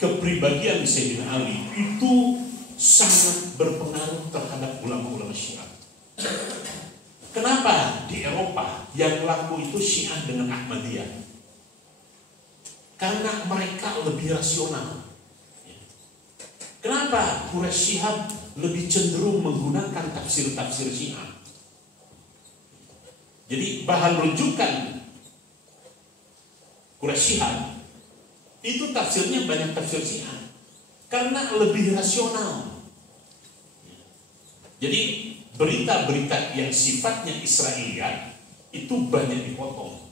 kepribadian Sayyidina Ali itu sangat berpengaruh terhadap ulama-ulama Syiah. Kenapa di Eropa yang laku itu Syiah dengan Ahmadiyah? Karena mereka lebih rasional. Kenapa Quraisy Syihab lebih cenderung menggunakan tafsir-tafsir Syiah? Jadi bahan rujukan Quraisy Syihab itu tafsirnya banyak tafsir Syiah karena lebih rasional. Jadi berita-berita yang sifatnya Israiliyat itu banyak dipotong.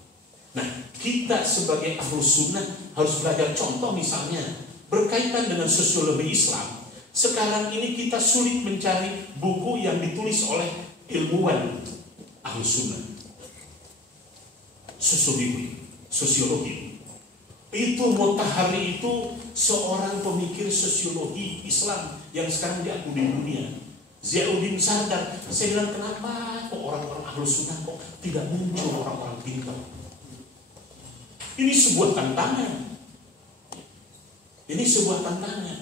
Nah, kita sebagai Ahlus Sunnah harus belajar. Contoh misalnya berkaitan dengan sosiologi Islam. Sekarang ini kita sulit mencari buku yang ditulis oleh ilmuwan Ahlus Sunnah. Sosiologi. Itu Mutahari itu seorang pemikir sosiologi Islam yang sekarang diakui di dunia. Ziauddin Sardar. Saya bilang, kenapa kok orang-orang Ahlus Sunnah kok tidak muncul orang-orang pintar? Ini sebuah tantangan. Ini sebuah tantangan.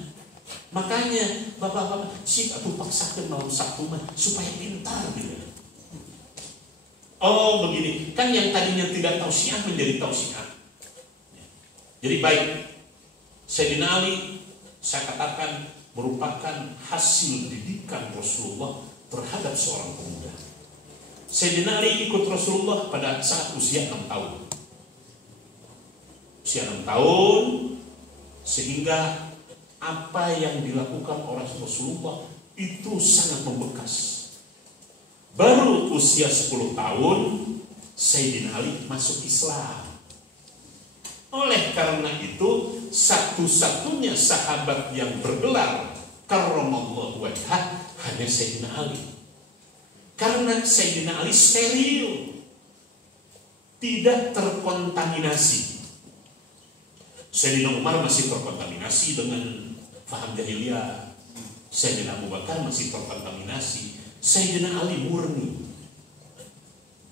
Makanya bapak-bapak sih atau paksakan malam Sabtu supaya pintar gitu. Oh begini, kan yang tadinya tidak tahu Syiah menjadi tahu Syiah. Jadi baik, Sayyidina Ali saya katakan merupakan hasil didikan Rasulullah terhadap seorang pemuda. Sayyidina Ali ikut Rasulullah pada saat usia 6 tahun. Usia 6 tahun, sehingga apa yang dilakukan oleh Rasulullah itu sangat membekas. Baru usia 10 tahun, Sayyidina Ali masuk Islam. Oleh karena itu, satu-satunya sahabat yang bergelar karramallahu wajhah hanya Sayyidina Ali. Karena Sayyidina Ali steril, tidak terkontaminasi. Sayyidina Umar masih terkontaminasi dengan faham jahiliyah. Sayyidina Abu Bakar masih terkontaminasi. Sayyidina Ali murni.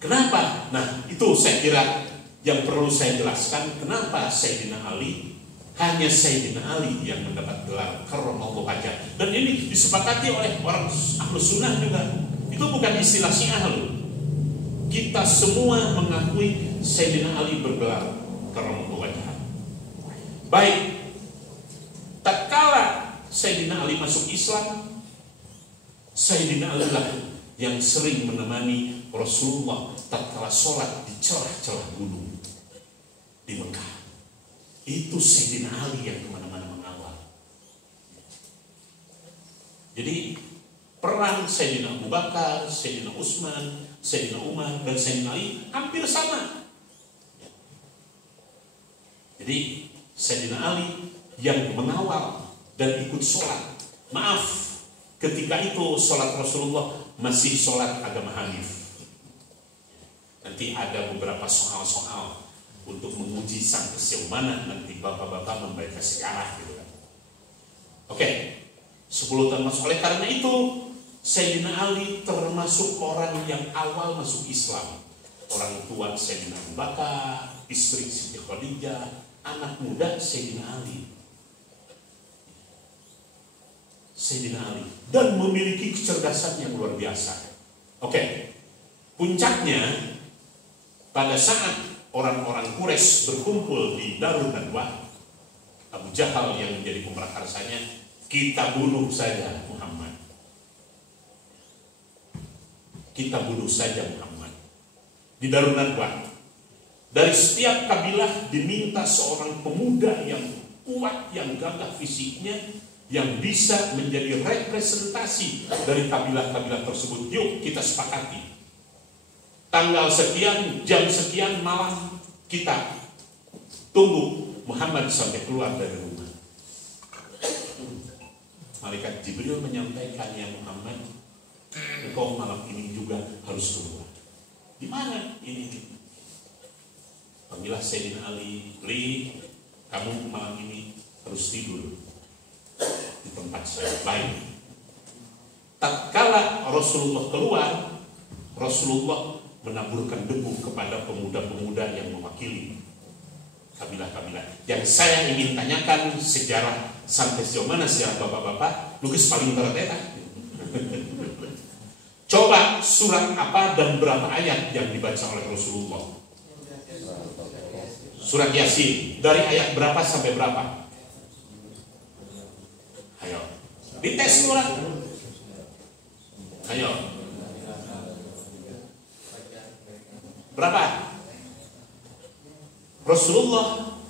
Kenapa? Nah, itu saya kira yang perlu saya jelaskan. Kenapa Sayyidina Ali, hanya Sayyidina Ali yang mendapat gelar karramallahu wajhah. Dan ini disepakati oleh orang Ahlus Sunnah juga. Itu bukan istilah Syiah loh. Kita semua mengakui Sayyidina Ali bergelar karramallahu wajhah. Baik, tatkala Sayyidina Ali masuk Islam, Sayyidina Ali lah yang sering menemani Rasulullah tatkala sholat di celah-celah gunung di Mekah. Itu Sayyidina Ali yang kemana-mana mengawal. Jadi peran Sayyidina Abu Bakar, Sayyidina Utsman, Sayyidina Umar, dan Sayyidina Ali hampir sama. Jadi Sayyidina Ali yang mengawal dan ikut sholat. Maaf, ketika itu sholat Rasulullah masih sholat agama Hanif. Nanti ada beberapa soal-soal untuk menguji sang kesiumanan. Nanti bapak-bapak membaca sejarah gitu kan. Oke, 10 tahun masuk. Oleh karena itu Sayyidina Ali termasuk orang yang awal masuk Islam. Orang tua Sayyidina Abu Bakar, istri Siti Khadijah, anak muda Sayyidina Ali. Sayyidina Ali. Dan memiliki kecerdasan yang luar biasa. Oke. Puncaknya pada saat orang-orang Quraisy berkumpul di Darun Nadwah, Abu Jahal yang menjadi pemerakarsanya, kita bunuh saja Muhammad. Kita bunuh saja Muhammad. Di Darun Nadwah. Dari setiap kabilah diminta seorang pemuda yang kuat, yang gagah fisiknya, yang bisa menjadi representasi dari kabilah-kabilah tersebut. Yuk kita sepakati. Tanggal sekian, jam sekian malam kita tunggu Muhammad sampai keluar dari rumah. Malaikat Jibril menyampaikan, ya Muhammad, engkau malam ini juga harus keluar. Di mana ini? Panggillah Sayyidina Ali, kamu malam ini harus tidur di tempat saya. Baik. Tatkala Rasulullah keluar, Rasulullah menaburkan debu kepada pemuda-pemuda yang mewakili. kabilah-kabilah. Yang saya ingin tanyakan sejarah sampai sejauh mana sejarah bapak-bapak lukis paling terateta. Coba surat apa dan berapa ayat yang dibaca oleh Rasulullah? Surat Yasin. Dari ayat berapa sampai berapa? Ayo, dites surat. Ayo. Berapa? Rasulullah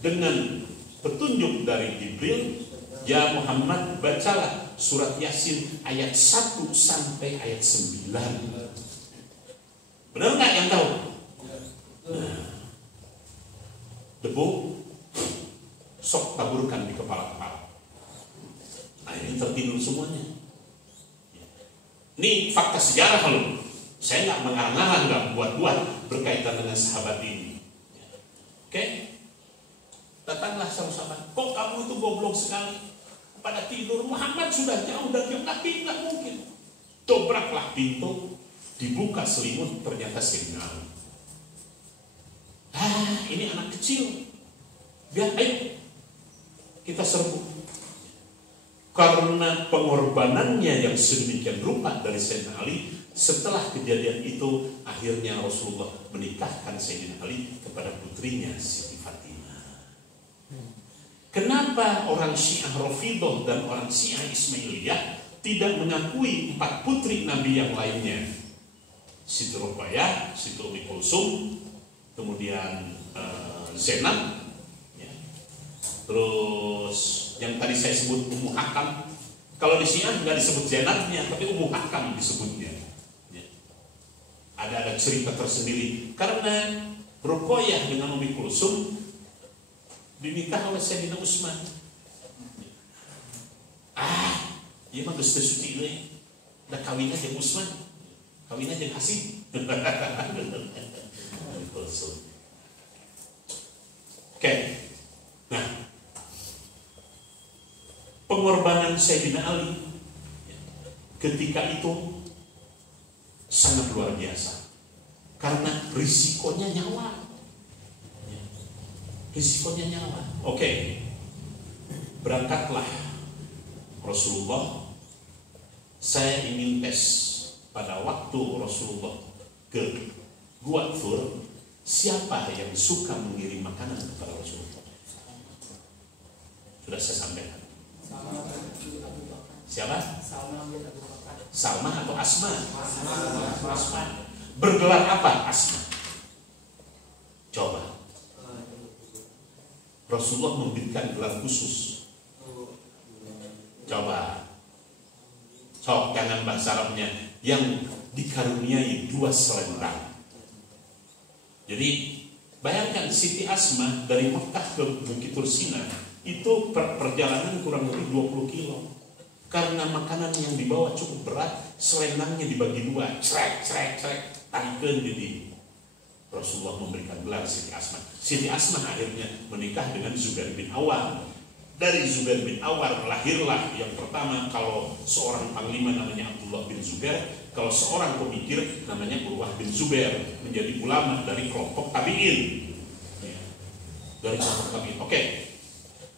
dengan petunjuk dari Jibril, ya Muhammad, bacalah surat Yasin ayat 1 sampai ayat 9. Benar nggak yang tahu? Nah, debu sok taburkan di kepala-kepala. Akhirnya tertidur semuanya. Ini fakta sejarah loh. Saya nggak mengarang-arang, nggak buat-buat berkaitan dengan sahabat ini. Oke? Datanglah sama-sama. Kok kamu itu goblok sekali? Pada tidur, Muhammad sudah jauh dan jauh, tapi nggak mungkin. Dobraklah pintu, dibuka selimut, ternyata Sayyidina Ali. Ini anak kecil. Biar, ayo kita serbu. Karena pengorbanannya yang sedemikian rupa dari Sayyidina Ali, setelah kejadian itu akhirnya Rasulullah menikahkan Sayyidina Ali kepada putrinya Siti Fatimah. Kenapa orang Syiah Rafidhah dan orang Syiah Ismailiyah tidak mengakui 4 putri Nabi yang lainnya? Siti Ruqayyah, Siti Ummi Kulsum, kemudian Zainab, ya. Terus yang tadi saya sebut Ummu Hakam. Kalau di Syiah nggak disebut Zainabnya, tapi Ummu Hakam disebutnya. Ya. Ada cerita tersendiri karena Ruqayyah dengan Ummi Kulsum dinikah oleh Sayyidina Utsman. Iya mah geus teu suci deui. Da kawin aja Utsman. Kawin aja Hasim. Oke. Nah, pengorbanan Sayyidina Ali ketika itu sangat luar biasa karena risikonya nyawa. Risikonya nyawa. Oke. Berangkatlah Rasulullah. Saya ingin tes pada waktu Rasulullah ke Gua Thur, siapa yang suka mengirim makanan kepada Rasulullah? Sudah saya sampaikan. Siapa? Salma atau Asma? Asma. Bergelar apa Asma? Coba. Rasulullah memberikan gelar khusus. Coba. Sok, jangan bahasa Arabnya. Yang dikaruniai 2 selendang. Jadi bayangkan Siti Asma dari Mekah ke Bukit Tursina itu perjalanan kurang lebih 20 kilo. Karena makanan yang dibawa cukup berat, selendangnya dibagi 2, cerek, tarikeun di. Rasulullah memberikan gelar Siti Asma. Siti Asma akhirnya menikah dengan Zubair bin Awam. Dari Zubair bin Awam lahirlah yang pertama, kalau seorang panglima namanya Abdullah bin Zubair, kalau seorang pemikir namanya Urwah bin Zubair, menjadi ulama dari kelompok tabi'in. Dari kelompok tabi'in. Oke.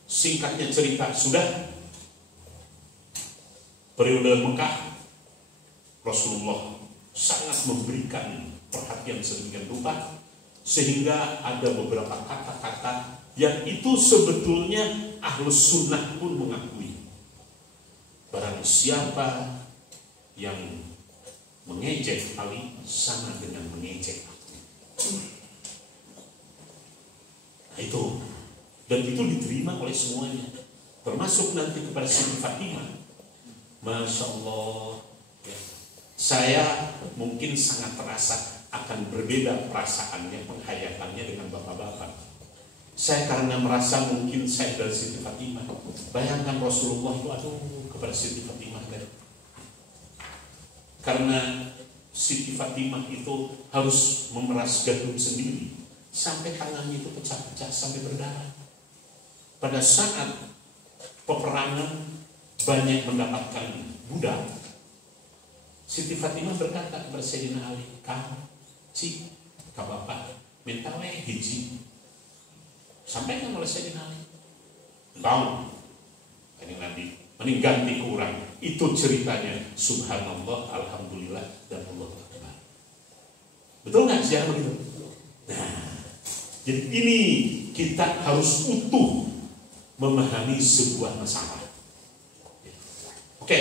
Singkatnya cerita, sudah periode Mekah, Rasulullah sangat memberikan perhatian sedemikian rupa sehingga ada beberapa kata-kata yang itu sebetulnya Ahlus Sunnah pun mengakui. Barang siapa yang mengejek Ali sama dengan mengejek aku. Nah itu. Dan itu diterima oleh semuanya, termasuk nanti kepada Siti Fatimah. Masya Allah, ya. Saya mungkin sangat terasa akan berbeda perasaannya, penghayatannya dengan bapak-bapak. Saya karena merasa mungkin saya dari Siti Fatimah. Bayangkan Rasulullah itu kepada Siti Fatimah kan. Karena Siti Fatimah itu harus memeras gandum sendiri sampai tangannya itu pecah-pecah sampai berdarah. Pada saat peperangan banyak mendapatkan budak, Siti Fatimah berkata kepada Sayyidina Ali, "Kang, cik, ka bapak, minta we hiji." Sampaikan oleh Sayyidina Ali. Bang, ini Nabi mending ganti kurang. Itu ceritanya. Subhanallah, alhamdulillah, dan Allah Akbar. Betul nggak sejarah begitu? Nah, jadi ini kita harus utuh memahami sebuah masalah. Oke,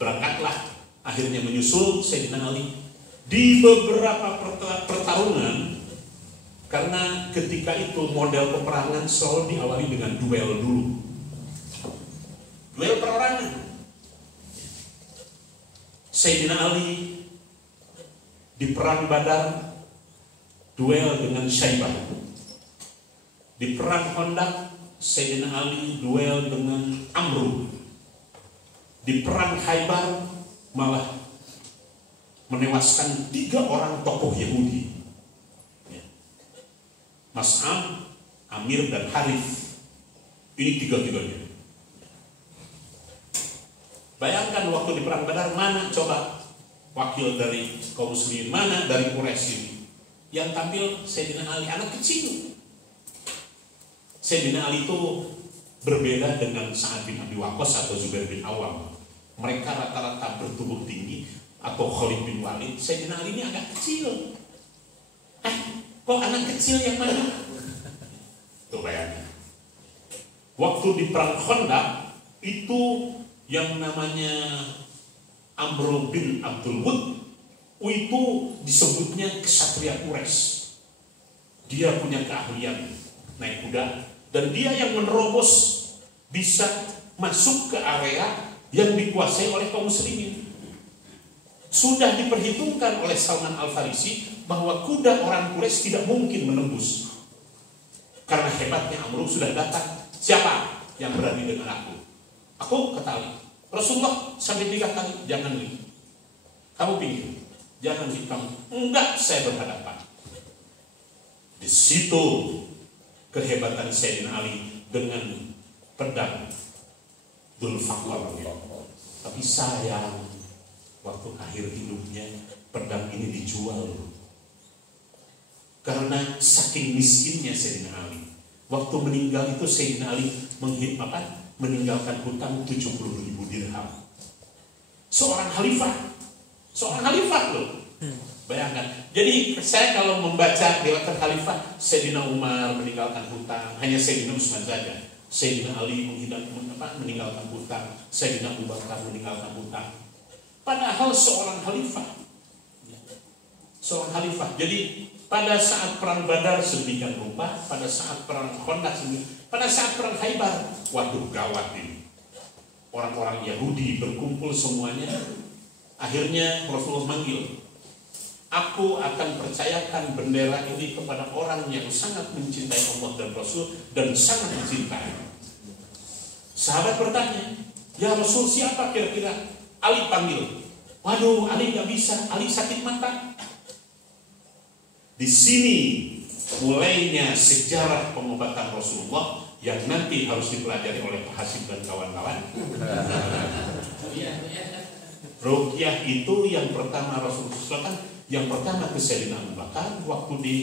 berangkatlah akhirnya menyusul Sayyidina Ali di beberapa pertarungan. Karena ketika itu model peperangan selalu diawali dengan duel dulu. Duel perorangan. Sayyidina Ali di perang Badar duel dengan Syaibah. Di perang Khandaq Sayyidina Ali duel dengan Amru. Di perang Khaybar malah menewaskan 3 orang tokoh Yahudi. Mas'am, Amir, dan Harith. Ini 3-tiganya. Bayangkan waktu di perang Badar, mana coba wakil dari kaum muslimin, mana dari Quraisy ini? Yang tampil Sayyidina Ali, anak kecil. Sayyidina Ali itu berbeda dengan Sa'ad bin Abi Waqqas atau Zubair bin Awam. Mereka rata-rata bertubuh tinggi, atau Khalid bin Walid. Sayyidina Ali ini agak kecil. Kok anak kecil yang mana? Tuh bayangin. Waktu di perang Khandaq itu yang namanya Amr bin Abdul Wud itu disebutnya kesatria Quraisy. Dia punya keahlian naik kuda dan dia yang menerobos bisa masuk ke area yang dikuasai oleh kaum muslimin. Sudah diperhitungkan oleh Salman Al-Farisi bahwa kuda orang Quraisy tidak mungkin menembus. Karena hebatnya Amr sudah datang. Siapa yang berani dengan aku? Aku kata Ali. Rasulullah sampai 3 kali, jangan li. Kamu pinggir, jangan li kamu. Enggak, saya berhadapan. Di situ kehebatan Sayyidina Ali dengan pedang Dzulfaqar. Tapi sayang, waktu akhir hidupnya pedang ini dijual. Karena saking miskinnya Sayyidina Ali. Waktu meninggal itu Sayyidina Ali meninggalkan hutang 70.000 dirham. Seorang khalifah loh. Bayangkan. Jadi saya kalau membaca riwayat khalifah, Sayyidina Umar meninggalkan hutang, hanya Sayyidina Utsman saja. Sayyidina Ali meninggalkan hutang, Sayyidina Abu Bakar meninggalkan hutang. Padahal seorang khalifah. Jadi pada saat perang Badar sedemikian rupa, pada saat perang Khandaq sedemikian, pada saat perang Khaybar, waduh gawat ini. Orang-orang Yahudi berkumpul semuanya. Akhirnya Rasulullah manggil, aku akan percayakan bendera ini kepada orang yang sangat mencintai Allah dan Rasul dan sangat mencintai. Sahabat bertanya, ya Rasul siapa kira-kira? Ali panggil. Waduh, Ali gak bisa, Ali sakit mata. Di sini mulainya sejarah pengobatan Rasulullah yang nanti harus dipelajari oleh Pak Hasim dan kawan-kawan. Ruqyah itu yang pertama Rasulullah kan, yang pertama ke Sayyidina Abu Bakar waktu di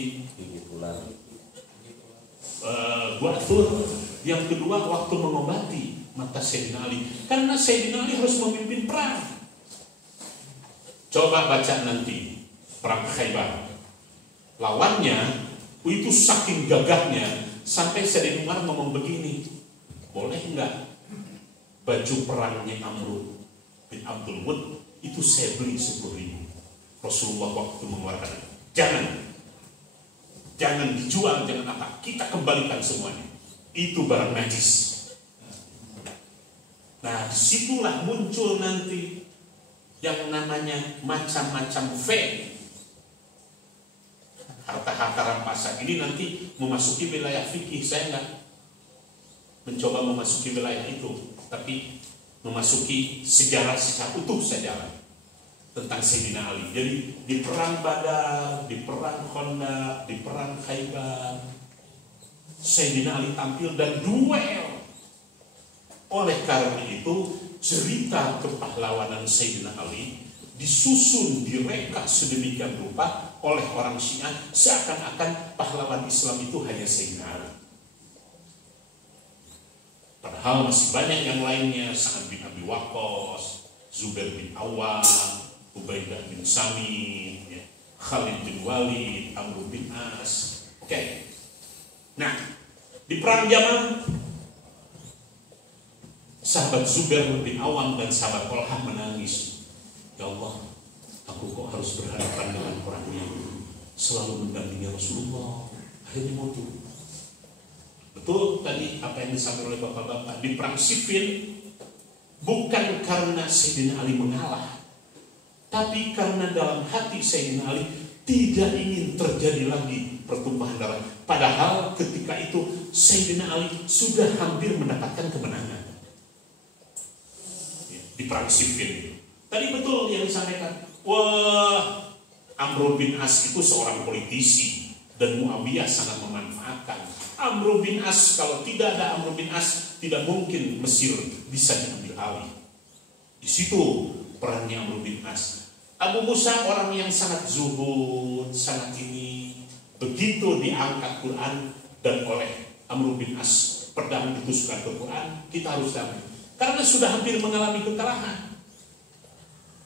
Gua Thur, yang kedua waktu mengobati mata Sayyidina Ali. Karena Sayyidina Ali harus memimpin perang. Coba baca nanti perang Khaybar. Lawannya itu saking gagahnya sampai Sayyidina Umar ngomong begini, boleh enggak baju perangnya Amr bin Abdul Wud itu saya beli 10.000. Rasulullah waktu mengeluarkan, jangan dijual, jangan apa, kita kembalikan semuanya, itu barang najis. Nah disitulah muncul nanti yang namanya macam-macam fake. Harta-harta rampasan ini nanti memasuki wilayah fikih. Saya enggak mencoba memasuki wilayah itu, tapi memasuki sejarah secara utuh saja tentang Sayyidina Ali. Jadi di perang Badar, di perang Khandaq, di perang Khaybar, Sayyidina Ali tampil dan duel. Oleh karena itu cerita kepahlawanan Sayyidina Ali disusun, direka sedemikian rupa oleh orang Syiah seakan-akan pahlawan Islam itu hanya Sayyidina Ali. Padahal masih banyak yang lainnya, Sa'ad bin Abi Waqqas, Zubair bin Awam, Ubaidah bin Samit, ya, Khalid bin Walid, Amr bin As. Oke. Nah, di perang Yaman, sahabat Zubair bin Awam dan sahabat Talhah menangis. Ya Allah, aku kok harus berhadapan dengan orang yang selalu mendampingi Rasulullah. Akhirnya mau tuh. Betul tadi apa yang disampaikan oleh bapak-bapak, di perang Siffin bukan karena Sayyidina Ali mengalah, tapi karena dalam hati Sayyidina Ali tidak ingin terjadi lagi pertumpahan darah. Padahal ketika itu Sayyidina Ali sudah hampir mendapatkan kemenangan di perang Siffin. Tadi betul yang disampaikan. Wah, Amr bin As itu seorang politisi dan Muawiyah sangat memanfaatkan. Amr bin As, kalau tidak ada Amr bin As, tidak mungkin Mesir bisa diambil alih. Di situ perannya Amr bin As. Abu Musa orang yang sangat zuhud, sangat ini. Begitu diangkat Quran dan oleh Amr bin As pedang ditusukkan ke Quran, kita harus damai. Karena sudah hampir mengalami kekalahan.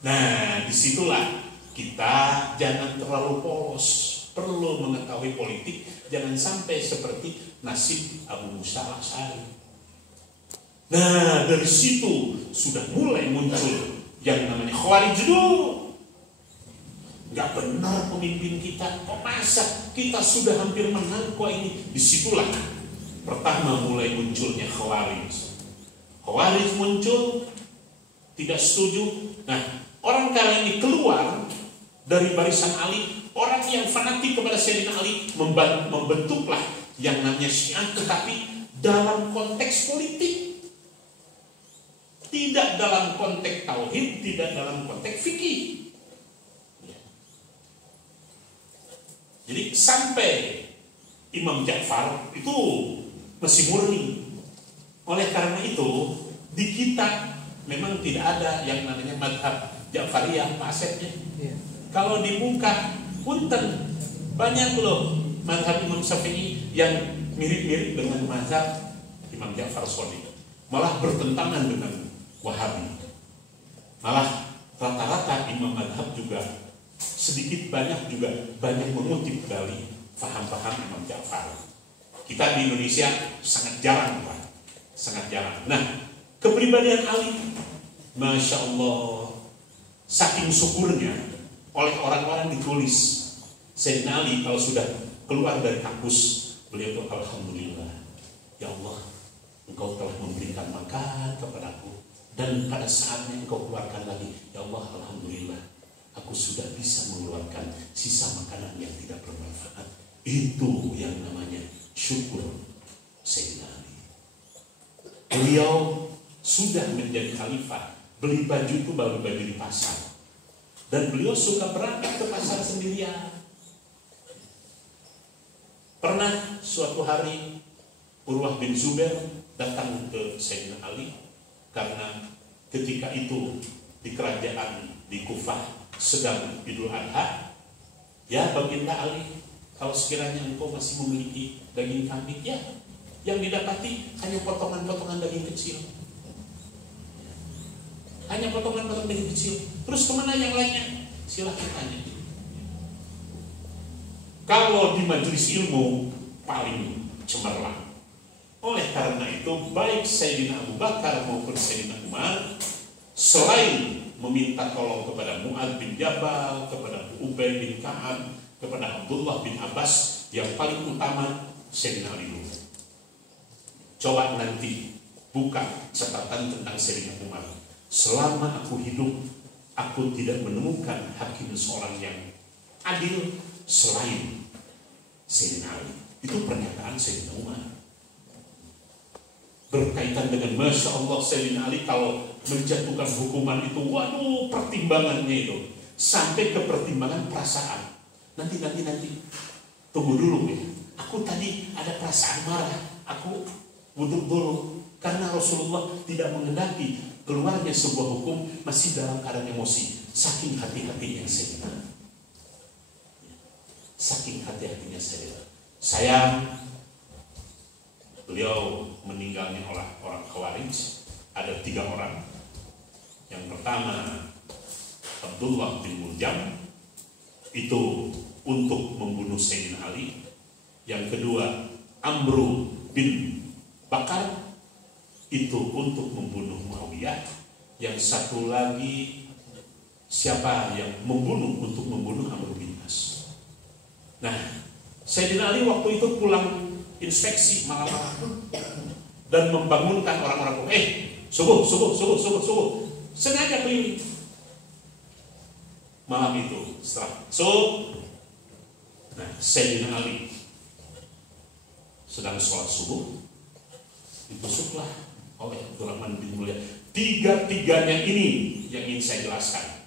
Nah, disitulah kita jangan terlalu polos, perlu mengetahui politik, jangan sampai seperti nasib Abu Musa al-Asy'ari. Nah, dari situ sudah mulai muncul yang namanya Khawarij dulu. Gak benar pemimpin kita, kok masa kita sudah hampir menang kok ini. Disitulah pertama mulai munculnya Khawarij. Khawarij muncul, tidak setuju. Nah, orang kali ini keluar dari barisan Ali, orang yang fanatik kepada Sayyidina Ali, membentuklah yang namanya Syiah, tetapi dalam konteks politik, tidak dalam konteks tauhid, tidak dalam konteks fikih. Jadi sampai Imam Ja'far itu masih murni. Oleh karena itu di kita memang tidak ada yang namanya madhab Ja'fariyah, Pak Asepnya. Kalau dibuka, punten, banyak loh madhab Imam Syafi'i yang mirip-mirip dengan madhab Imam Ja'far Shadiq. Malah bertentangan dengan Wahabi. Malah rata-rata imam madhab juga sedikit banyak juga banyak mengutip dari paham-paham Imam Ja'far. Kita di Indonesia sangat jarang, Pak. Sangat jarang. Nah, kepribadian Ali, Masya Allah, saking syukurnya oleh orang-orang ditulis. Sayyidina Ali kalau sudah keluar dari kampus, beliau itu Alhamdulillah, ya Allah, Engkau telah memberikan makan kepadaku, dan pada saatnya Engkau keluarkan lagi, ya Allah, Alhamdulillah, aku sudah bisa mengeluarkan sisa makanan yang tidak bermanfaat. Itu yang namanya syukur Sayyidina Ali. Beliau sudah menjadi khalifah, beli baju itu baru baju di pasar. Dan beliau suka berangkat ke pasar sendirian. Pernah suatu hari Urwah bin Zubair datang ke Sayyidina Ali karena ketika itu di kerajaan di Kufah sedang Idul Adha. Ya, Baginda Ali, kalau sekiranya engkau masih memiliki daging kambing, ya, yang didapati hanya potongan-potongan daging kecil. Hanya potongan-potongan daging kecil. Terus kemana yang lainnya? Silahkan tanya. Kalau di majelis ilmu paling cemerlang. Oleh karena itu, baik Sayyidina Abu Bakar maupun Sayyidina Umar, selain meminta tolong kepada Mu'adz bin Jabal, kepada Ubay bin Ka'ab, kepada Abdullah bin Abbas, yang paling utama Sayyidina Ali dulu. Coba nanti buka catatan tentang Sayyidina Umar. Selama aku hidup, aku tidak menemukan hakim seorang yang adil selain Sayyidina Ali. Itu pernyataan Sayyidina Umar. Berkaitan dengan Masya Allah Sayyidina Ali kalau menjatuhkan hukuman itu, waduh, pertimbangannya itu sampai ke pertimbangan perasaan. Nanti tunggu dulu ya. Aku tadi ada perasaan marah, aku wudhu dulu karena Rasulullah tidak menghendaki keluarnya sebuah hukum masih dalam keadaan emosi. saking hati-hatinya Sayyidina. Saking hati-hatinya Sayyidina. Sayang, beliau meninggalnya oleh orang Khawarij. Ada 3 orang. Yang pertama Abdullah bin Muljam, itu untuk membunuh Sayyidina Ali. Yang kedua Amru bin Bakar, itu untuk membunuh Muawiyah. Yang satu lagi siapa yang membunuh, untuk membunuh Amr bin As. Nah, Sayyidina Ali waktu itu pulang inspeksi malam-malam dan membangunkan orang-orang, subuh. Sengaja keliling malam itu setelah nah, Sayyidina Ali sedang sholat subuh, ditusuklah oleh Abdurrahman bin Muljam. 3-tiganya ini yang ingin saya jelaskan.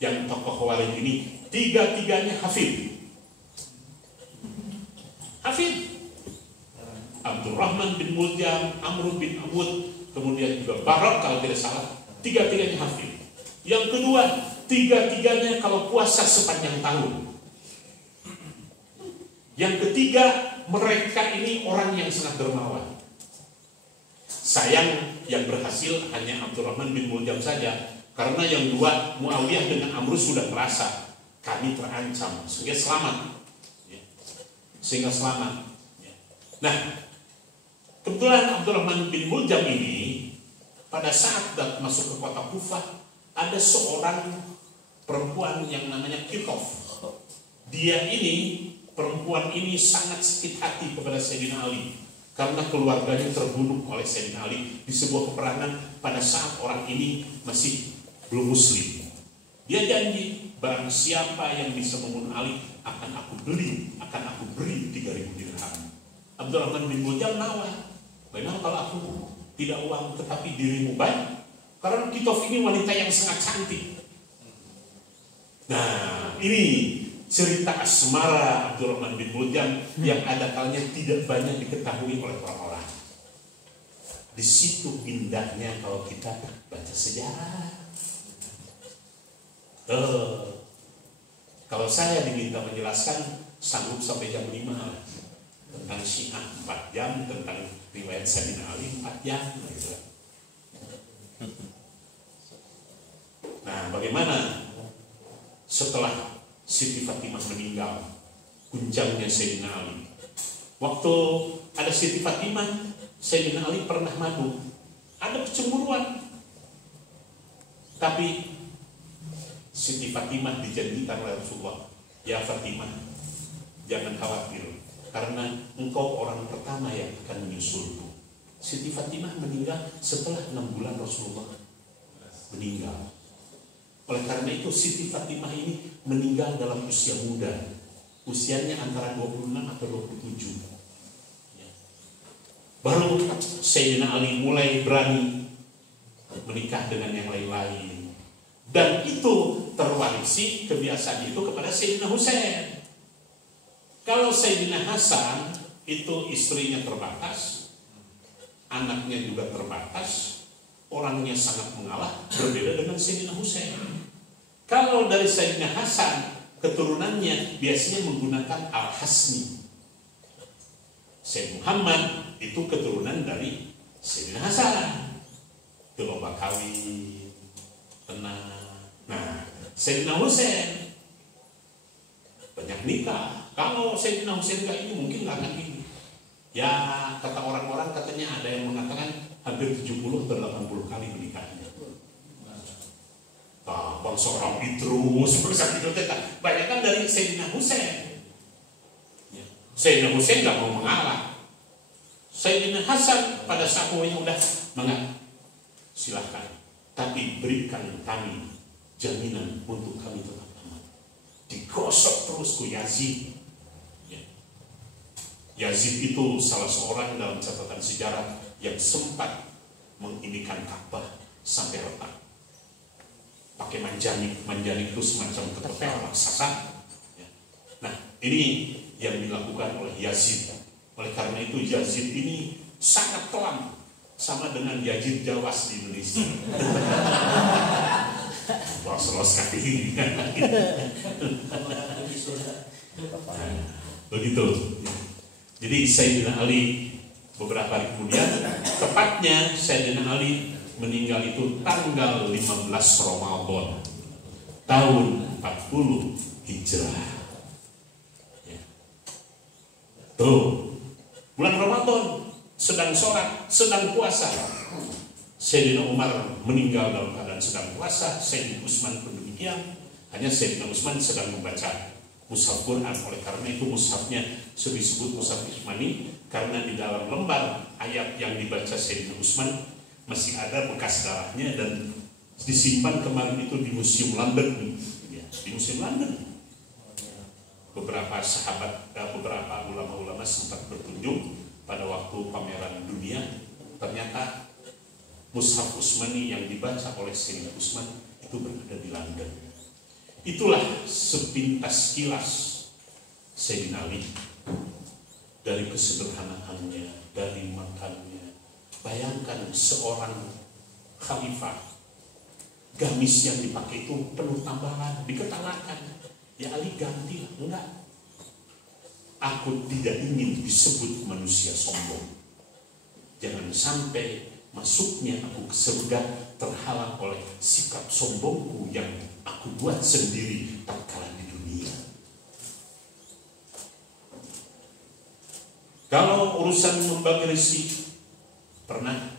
Yang tokoh Khawarij ini 3-tiganya hafid. Abdurrahman bin Muljam, Amr bin Awud, kemudian juga Barak kalau tidak salah. 3-tiganya hafid. Yang kedua, 3-tiganya kalau puasa sepanjang tahun. Yang ketiga, mereka ini orang yang sangat dermawan. Sayang yang berhasil hanya Abdurrahman bin Muljam saja, karena yang 2 Muawiyah dengan Amr sudah merasa kami terancam, sehingga selamat. Nah, kebetulan Abdurrahman bin Muljam ini pada saat masuk ke kota Kufah, ada seorang perempuan yang namanya Kitof. Perempuan ini sangat sakit hati kepada Sayyidina Ali karena keluarganya terbunuh oleh Sayyidina Ali di sebuah peperangan pada saat orang ini masih belum muslim. Dia janji, barang siapa yang bisa membunuh Ali akan aku beri 3.000 dirham. Abdurrahman bin Muljam nawar, bagaimana kalau aku tidak uang tetapi dirimu banyak? Karena Kitof ini wanita yang sangat cantik. Nah, ini cerita asmara Abdurrahman bin Muljam yang ada kalanya tidak banyak diketahui oleh orang-orang. Di situ indahnya kalau kita baca sejarah. Kalau saya diminta menjelaskan, sanggup sampai jam 5 tentang Syiah 4 jam, tentang riwayat Sayyidina Ali 4 jam gitu. Nah, bagaimana setelah Siti Fatimah meninggal, gunjangnya Sayyidina Ali? Waktu ada Siti Fatimah, Sayyidina Ali pernah mabuk, ada kecemburuan. Tapi Siti Fatimah dijanjikan oleh Rasulullah, ya Fatimah, jangan khawatir, karena engkau orang pertama yang akan menyusulku. Siti Fatimah meninggal setelah 6 bulan Rasulullah meninggal. Oleh karena itu Siti Fatimah ini meninggal dalam usia muda, usianya antara 26 atau 27. Baru Sayyidina Ali mulai berani menikah dengan yang lain-lain, dan itu terwarisi kebiasaan itu kepada Sayyidina Husain. Kalau Sayyidina Hasan itu istrinya terbatas, anaknya juga terbatas, orangnya sangat mengalah, berbeda dengan Sayyidina Husain. Kalau dari Sayyidina Hasan, keturunannya biasanya menggunakan Al-Hasni. Sayyid Muhammad itu keturunan dari Sayyidina Hasan. Itu lomba kawin, tenang. Nah, Sayyidina Husain banyak nikah. Kalau Sayyidina Husain ini mungkin nggak akan ini. Ya, kata orang-orang katanya ada yang mengatakan hampir 70 atau 80 kali menikahnya. Bangsa orang Idrus, banyak kan dari Sayyidina Husain. Sayyidina Husain nggak mau mengalah. Sayyidina Hasan pada saat yang udah mengalah, silahkan, tapi berikan kami jaminan untuk kami tetap aman. Digosok terus ke Yazid. Yazid itu salah seorang dalam catatan sejarah yang sempat menginikan Ka'bah sampai retak. Pakai manjanik itu semacam ketepel raksasa. Nah, ini yang dilakukan oleh Yazid. Oleh karena itu Yazid ini sangat kelam, sama dengan Yazid Jawas di Indonesia. los kaki ini. Begitu. Jadi Sayyidina Ali beberapa hari kemudian, tepatnya Sayyidina Ali meninggal itu tanggal 15 Ramadan tahun 40 Hijrah. Ya. Tuh, bulan Ramadan, sedang sholat, sedang puasa. Sayyidina Umar meninggal dalam keadaan sedang puasa, Sayyidina Utsman pun demikian. Hanya Sayyidina Utsman sedang membaca mushaf Quran. Oleh karena itu mushafnya disebut mushaf Utsmani, karena di dalam lembar ayat yang dibaca Sayyidina Utsman masih ada bekas darahnya dan disimpan kemarin itu di Museum London. Ya, di Museum London. Beberapa sahabat, beberapa ulama-ulama sempat berkunjung pada waktu pameran dunia. Ternyata mushaf Utsmani yang dibaca oleh Sayyidina Utsman itu berada di London. Itulah sepintas kilas Sayyidina Ali, dari kesederhanaannya, dari makannya. Bayangkan seorang khalifah, gamis yang dipakai itu penuh tambalan, diketawakan. Ya Ali ganti, enggak. Aku tidak ingin disebut manusia sombong. Jangan sampai masuknya aku ke surga terhalang oleh sikap sombongku yang aku buat sendiri tatkala di dunia. Kalau urusan membagi rezeki, pernah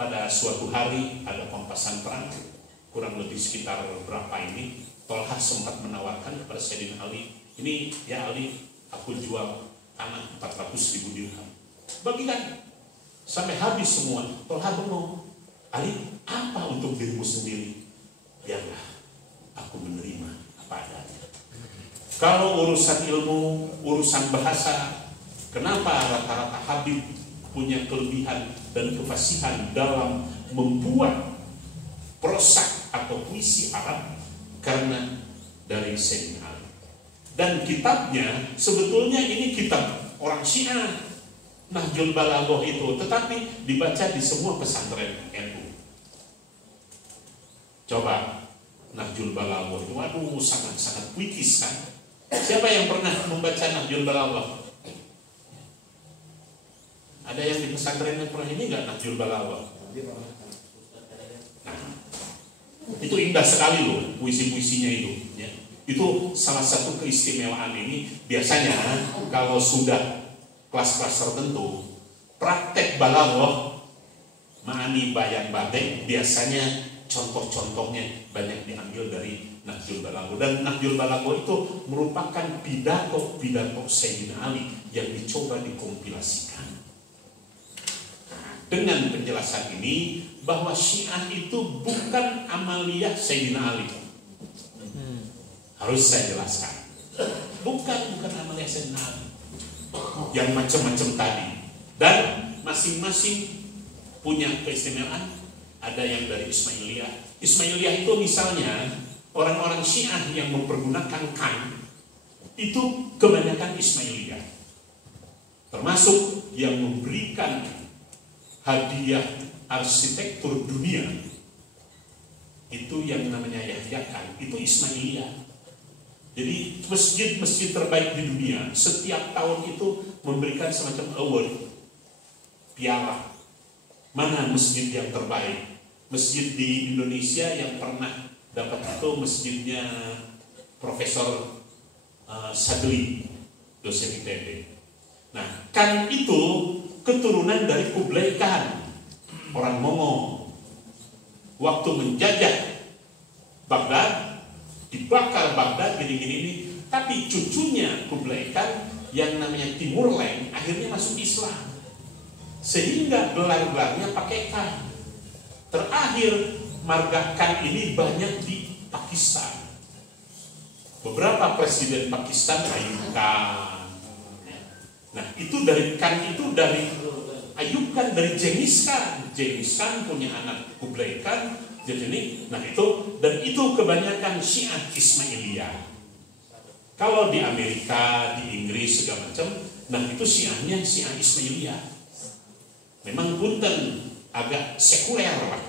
pada suatu hari ada pampasan perang, kurang lebih sekitar berapa ini, Tolha sempat menawarkan kepada Sayyidina Ali, ini ya Ali, aku jual tanah 400.000 dirham, bagikan sampai habis semua. Tolha bengong, Ali, apa untuk dirimu sendiri? Biarlah aku menerima apa adanya. Kalau urusan ilmu, urusan bahasa, kenapa rata-rata Habib punya kelebihan dan kefasihan dalam membuat prosak atau puisi Arab? Karena dari Sayyidina Ali. Dan kitabnya sebetulnya ini kitab orang Syiah, Nahjul Balaghah itu, tetapi dibaca di semua pesantren NU. Coba Nahjul Balaghah itu, waduh, sangat-sangat puitis kan. Siapa yang pernah membaca Nahjul Balaghah? Ada yang di pesantren yang pernah ini nggak Nahjul Balaghah? Nah, itu indah sekali loh puisi-puisinya itu. Ya. Itu salah satu keistimewaan ini. Biasanya kalau sudah kelas-kelas tertentu, praktek balaghah, ma'ani bayan badai, biasanya contoh-contohnya banyak diambil dari Nahjul Balaghah. Dan Nahjul Balaghah itu merupakan pidato-pidato Sayyidina Ali yang dicoba dikompilasikan. Dengan penjelasan ini bahwa Syiah itu bukan amaliyah Sayyidina Ali. Harus saya jelaskan. Bukan amaliyah Sayyidina Ali yang macam-macam tadi. Dan masing-masing punya keistimewaan. Ada yang dari Ismailiyah. Ismailiyah itu misalnya orang-orang Syiah yang mempergunakan kan itu kebanyakan Ismailiyah. Termasuk yang memberikan hadiah arsitektur dunia itu yang namanya Yahya Khan, itu Ismailiyah. Jadi masjid-masjid terbaik di dunia setiap tahun itu memberikan semacam award, piala. Mana masjid yang terbaik? Masjid di Indonesia yang pernah dapat itu masjidnya Profesor Sadli, dosen ITB. Nah, kan itu keturunan dari Kublai Khan, orang Mongol. Waktu menjajah Baghdad, dibakar Baghdad gini-gini ini, tapi cucunya Kublai Khan yang namanya Timur Leng akhirnya masuk Islam, sehingga gelar-gelarnya pakai Khan. Terakhir marga Khan ini banyak di Pakistan. Beberapa presiden Pakistan Ayub Khan. Nah itu dari Khan itu dari Ayub Khan, dari Genghis Khan. Genghis Khan punya anak Kublai Khan. Jadi ini, nah itu, dan itu kebanyakan Syiah Ismailiyah. Kalau di Amerika, di Inggris segala macam, nah itu Syiahnya Syiah Ismailiyah. Memang punten agak sekuler lah.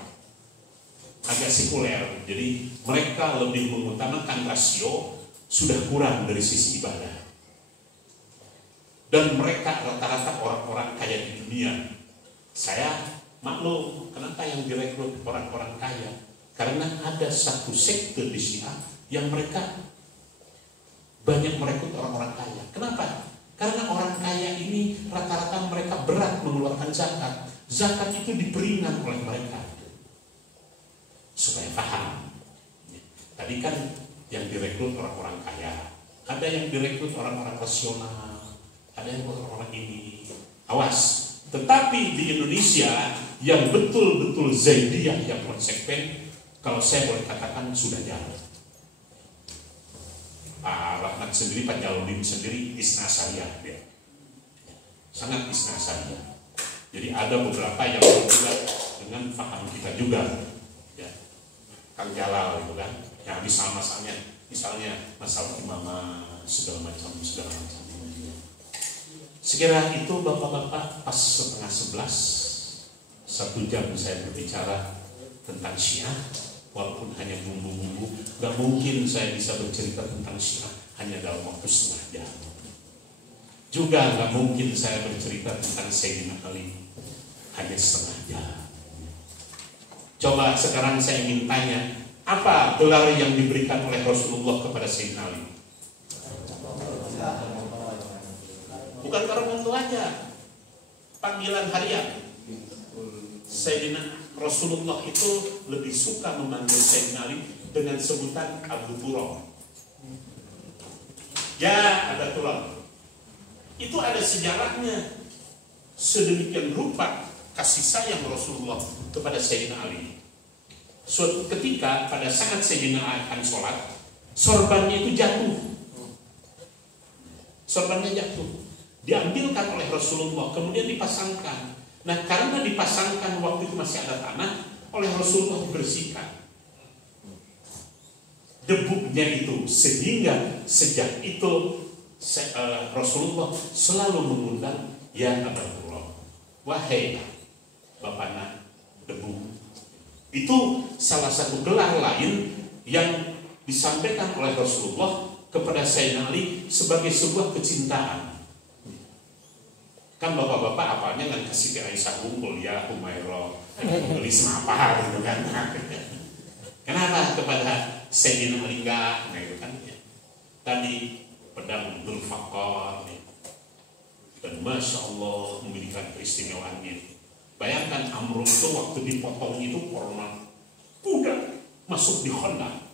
agak sekuler. Jadi mereka lebih mengutamakan rasio, sudah kurang dari sisi ibadah. Dan mereka rata-rata orang-orang kaya di dunia. Saya maklum, kenapa yang direkrut orang-orang kaya? Karena ada satu sekte di Syiah yang mereka banyak merekrut orang-orang kaya. Kenapa? Karena orang kaya ini rata-rata mereka berat mengeluarkan zakat. Zakat itu diperingan oleh mereka. Supaya paham. Tadi kan yang direkrut orang-orang kaya. Ada yang direkrut orang-orang rasional. Ada yang orang-orang ini. Awas. Tetapi di Indonesia yang betul-betul Zaidiyah yang konsekuen, kalau saya boleh katakan sudah jalan. Pak Rahmat sendiri, Pak Jaludin sendiri Isna Syariah dia. Sangat Isna Syariah. Jadi ada beberapa yang juga dengan paham kita juga. Ya. Kang Jalal itu kan. Ya misalnya masalah imamah segala macam. Sekira itu bapak-bapak pas 10:30, 1 jam saya berbicara tentang Syiah. Walaupun hanya bumbu-bumbu, gak mungkin saya bisa bercerita tentang Syiah hanya dalam waktu setengah jam. Juga gak mungkin saya bercerita tentang Sayyidina Ali hanya setengah jam. Coba sekarang saya ingin tanya, apa gelar yang diberikan oleh Rasulullah kepada Sayyidina Ali? Bukan Karamanto aja, panggilan harian. Sayyidina Rasulullah itu lebih suka memanggil Sayyidina Ali dengan sebutan Abu Turab. Ya, ada Turab. Itu ada sejarahnya. Sedemikian rupa kasih sayang Rasulullah kepada Sayyidina Ali. Suatu ketika pada saat Sayyidina Ali akan sholat, sorbannya itu jatuh. Sorbannya jatuh. Diambilkan oleh Rasulullah, kemudian dipasangkan. Nah, karena dipasangkan waktu itu masih ada tanah, oleh Rasulullah dibersihkan debunya itu, sehingga sejak itu Rasulullah selalu mengundang ya Abu Turab, wahai bapana debu. Itu salah satu gelar lain yang disampaikan oleh Rasulullah kepada Sayyidina Ali sebagai sebuah kecintaan. Kan bapak-bapak apanya nggak kasih ke Aisyah kumpul ya Humairah gelis apa gitu kan. Kenapa kepada Sayyidina Ali enggak? Nah itu kan ya. Tadi pedang Dzulfaqar dan Masya Allah memiliki keistimewaannya. Bayangkan Amr itu waktu dipotong itu korma kuda masuk di Honda.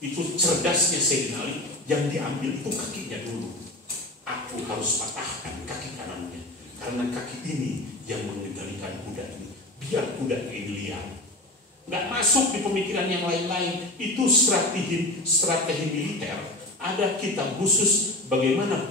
Itu cerdasnya Sayyidina Ali, yang diambil itu kakinya dulu. Aku harus patahkan kaki kanannya, karena kaki ini yang mengendalikan kuda ini, biar kuda ini liar. Nggak masuk di pemikiran yang lain-lain. Itu strategi militer. Ada kitab khusus bagaimana